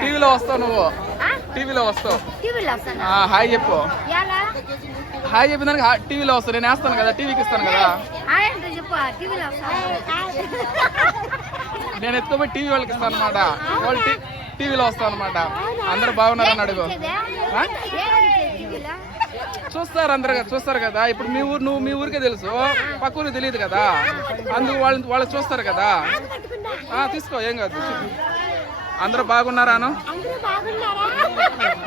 టీవీలో వస్తావు నువ్వు, టీవీలో వస్తావు. హాయ్ చెప్పు, హాయ్ చెప్పిన దానికి టీవీలో వస్తావు. నేను వేస్తాను కదా, టీవీకి ఇస్తాను కదా. నేను ఎత్తుకోపోయి టీవీ వాళ్ళకి ఇస్తాను అనమాట. వాళ్ళు టీవీలో వస్తాను అనమాట. అందరూ బాగున్నారని అడుగు. చూస్తారు, అందరు చూస్తారు కదా. ఇప్పుడు మీ ఊరు, నువ్వు మీ ఊరికే తెలుసు, పక్క ఊరికి తెలియదు కదా. అందుకు వాళ్ళు చూస్తారు కదా. తీసుకో, ఏం కాదు. అందరూ బాగున్నారాను?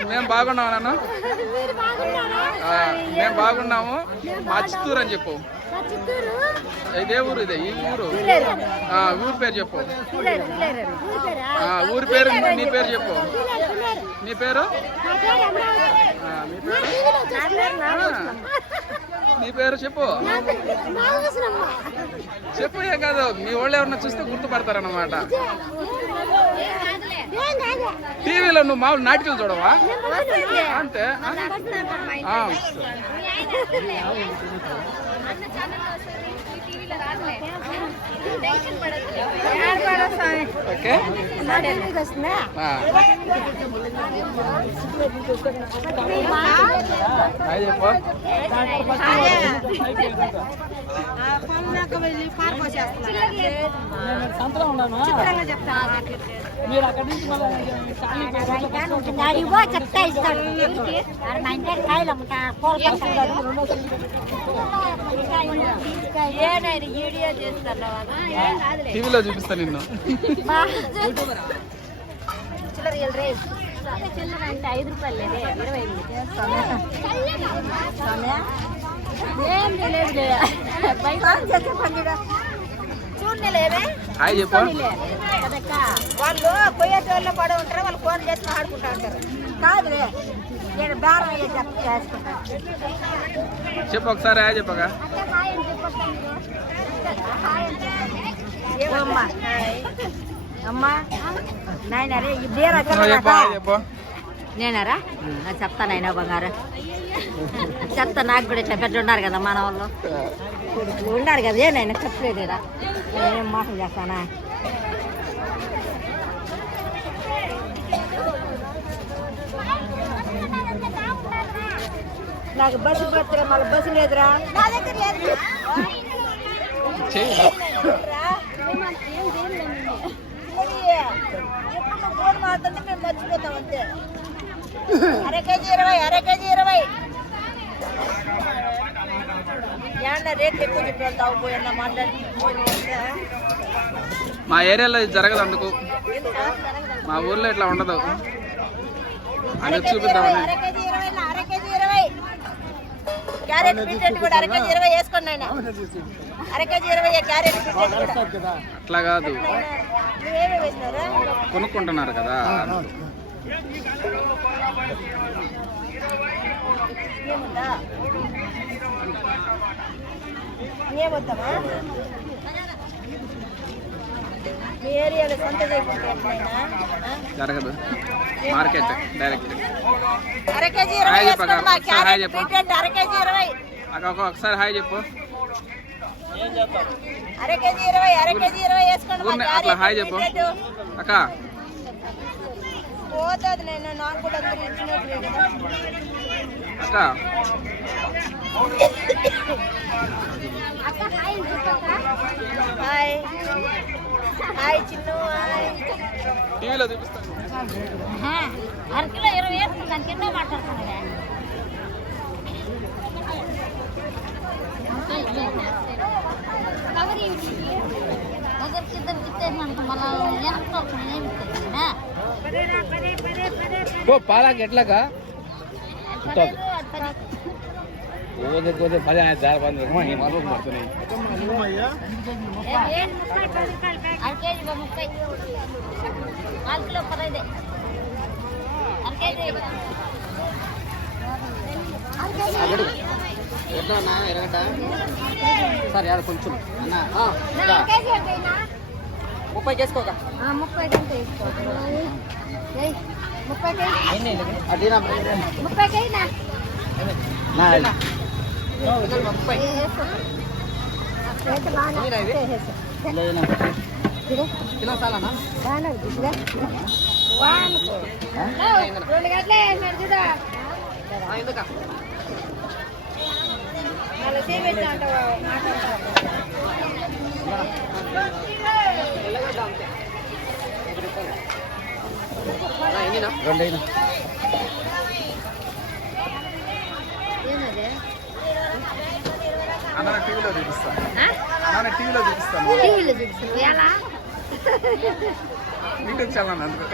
మేము బాగున్నాము నాన్న, మేము బాగున్నాము. మా చిత్తూరు అని చెప్పు. ఇదే ఊరు, ఇదే ఈ ఊరు. ఊరి పేరు చెప్పు. ఊరి పేరు, నీ పేరు చెప్పు. నీ పేరు, నీ పేరు చెప్పు. చెప్పు, ఏం కాదు. మీ వాళ్ళు ఎవరన్నా చూస్తే గుర్తుపడతారన్నమాట. టీవీలో నువ్వు మామూలు నాటికలు చూడవా? అంతే. ఓకే, మీరు అక్కడి నుంచి చెప్తా ఇస్తాడు. టీవీలో చూపిస్తా నిన్ను. చిల్లర అంటే 5 రూపాయలు, 25 హాయ్ చెప్పు. వాళ్ళు కొయ్యేటోళ్ళు పడి ఉంటారు, వాళ్ళు ఫోన్ చేసి ఆడుకుంటా ఉంటారు. కాదులే, నేను బేరం చేసుకుంటాను. చెప్పు ఒకసారి. హాయ్ చెప్పగా. అమ్మా నాయనరే నేనారా చెప్తానైనా బంగారు చెప్తా. నాకు కూడా పెద్ద ఉన్నారు కదా మన వాళ్ళు, ఉన్నారు కదా. ఏనైనా చెప్పలేదురా, నేనేం మోసం చేస్తానా? నాకు బస్సు పత్ర, మళ్ళీ బస్సు లేదురా. ఫోన్ మారుతుంటే మేము మర్చిపోతాం అంతే. అరకేజీ 20, అరకేజీ 20. ఏమన్నా రేట్లు ఎక్కువ చెప్పేస్తావు పోయన్నా మాట్లాడి. మా ఏరియాలో ఇది జరగదు, అందుకు మా ఊర్లో ఇట్లా ఉండదు. అందుకు చూపిద్దామని. అరకేజీ 20, అరకేజీ 20. క్యారెట్ బీట్రూట్ కూడా అరకేజీ 20 వేసుకోండి ఆయన. అరకేజీ 20 క్యారెట్ బీట్రూట్ కూడా. అట్లా కాదు, ఏమేమి వేసినారా? కొనుక్కుంటున్నారు కదా. ఏముందా? ఏమొద్దామా? మీ ఏరియాలో సొంత జరగదు, మార్కెట్ డైరెక్ట్. అరకేజీ 20 వేసుకోండి. క్యారెట్ బీట్రూట్ అరకేజీ 20. ఒకసారి హాయ్ చెప్పు. అరకేజీ 20, అరకేజీ 20 వేసుకోండి. అట్లా హాయ్ చెప్పు అక్క. పోతుంది, నేను నాకు కూడా ఇచ్చినట్టు కదా అక్క. హాయ్ హాయ్ చిన్ను, టీవీలో చూపిస్తాను. అరకిలో 20 వేసుకుంటాను. కింద మాట్లాడుతున్నా పాలకి ఎట్లాగా పది 10 పడుతున్నాయి. అరకేజీ 30, 4 కిలో 15. అరకేజీ ఎట్లా ఎరగడ్డ సార్ యాడ కొంచెం అన్న 30 చేసుకోక 30 గంట వేసుకో. 30 అదేనా 30 కైనా కిలో చాలనా? ఎందుక ఎల్లగడ్డ అంతే ఎన్నినా 2 అయినా అన్న టీవీలో చూపిస్తాను అన్న టీవీలో చూపిస్తాను యూట్యూబ్ ఛానల్ అందుకు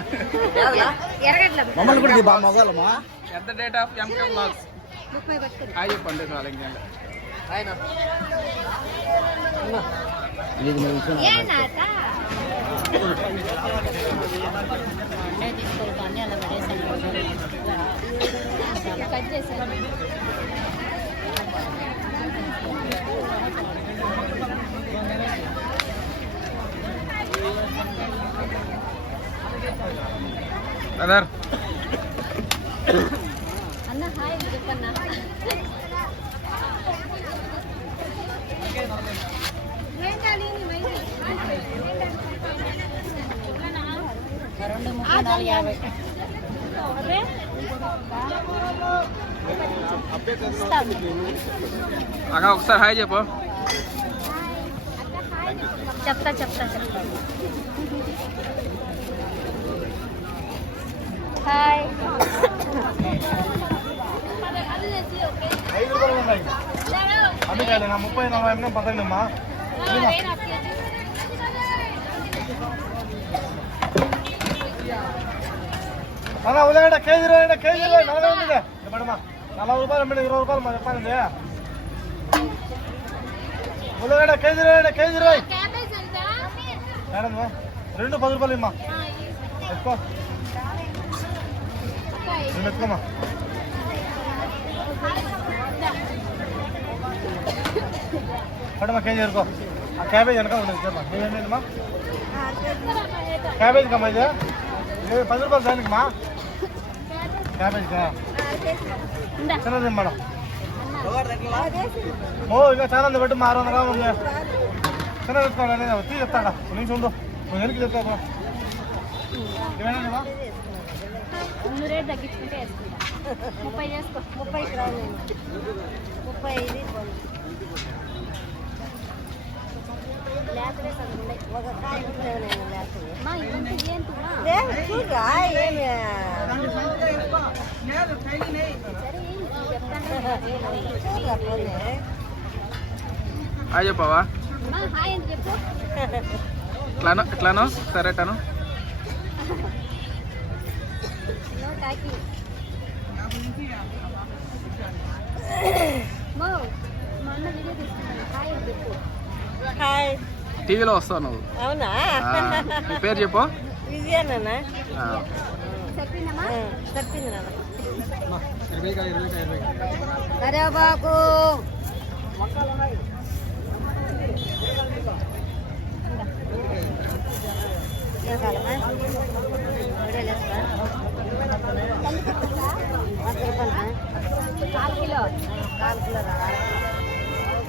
మమ్మల్ని కూడా బా మొగలమా ఎంత డేట్ ఆఫ్ ఎంకే బ్లాగ్స్ హాయ్ చెప్పండి వాళ్ళకి ఆయన కట్ చేశాను బ్రదర్ అన్న హాయ్ చెప్పన్నా అక్క ఒకసారి హాయ్ చెప్పు చెప్తా హాయ్ 5 రూపాయలు ఉన్నాయి అందుకని నా 30 40 పదండమ్మా అలా ఉదయం కేజీ 20 40 ఉంది మేడమ్మా 40 రూపాయలు 20 రూపాయలు మా చెప్పండి ఉదయం కేజీ 20 మేడం 2 10 రూపాయలు ఇమ్మా ఎక్కువ 2 ఎక్కువమ్మా పడమ్మా కేజీ వరకు ఆ క్యాబేజ్ వెనక ఉండదు చెప్పమ్మా ఏమేమా క్యాబేజ్ కమ్మా ఇది 10 రూపాయలు దానికి మా క్యాబేజ్ చిన్నది మేడం ఓ ఇంకా చాలా ఉంది పెట్టి 600 గ్రాములు ఉంది చిన్న తెచ్చుకోవాలి తీ చెప్తాడా నిమిషం ఉండు నువ్వు వెనక్కి చెప్తావు ఏమైనా రేట్ తగ్గించుకుంటే 30 చేసుకో 30 రావు 35 హాయ్ చెప్పవా ఎట్లానో సరేటాను హాయ్ టీవీలో వస్తావు నువ్వు అవునా నీ పేరు చెప్పు విజయనా ఆ. చెప్పింది కరివేపాకు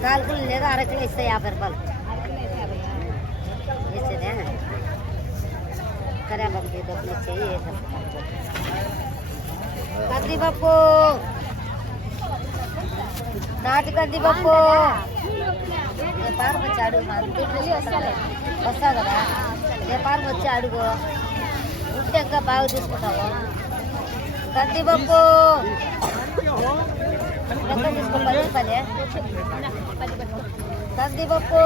కాల్ కిలో లేదా 1/2 కిలో ఇస్తాయి 50 రూపాయలు ఇచ్చేదే కరివేపాకు డబ్బులు ఇచ్చేయి కందిపప్పు నాటు కందిపప్పు వ్యాపారం వచ్చి అడుగు వస్తా కదా వ్యాపారం వచ్చి అడుగు ఉంటే ఇంకా బాగా తీసుకుంటావు కందిపప్పు ఎంత తీసుకో 10 రూపాయలే కందిపప్పు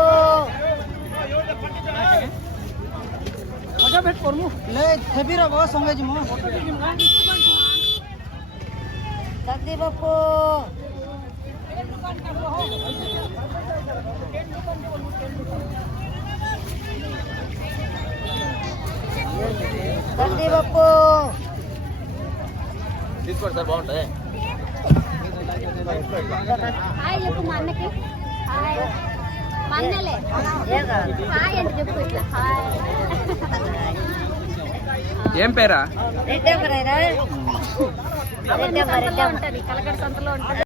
కందిపప్పు కందిపప్పు తీసుకోండి సార్ బాగుంటుంది హాయ్ చెప్పు మా అన్నకి హాయ్ మా అన్నలే హాయ్ అంటే చెప్పు ఇట్లా హాయ్ ఏం పేరా రెడ్డమ్మ ఉంటుంది కలకడ సంతలో ఉంటుంది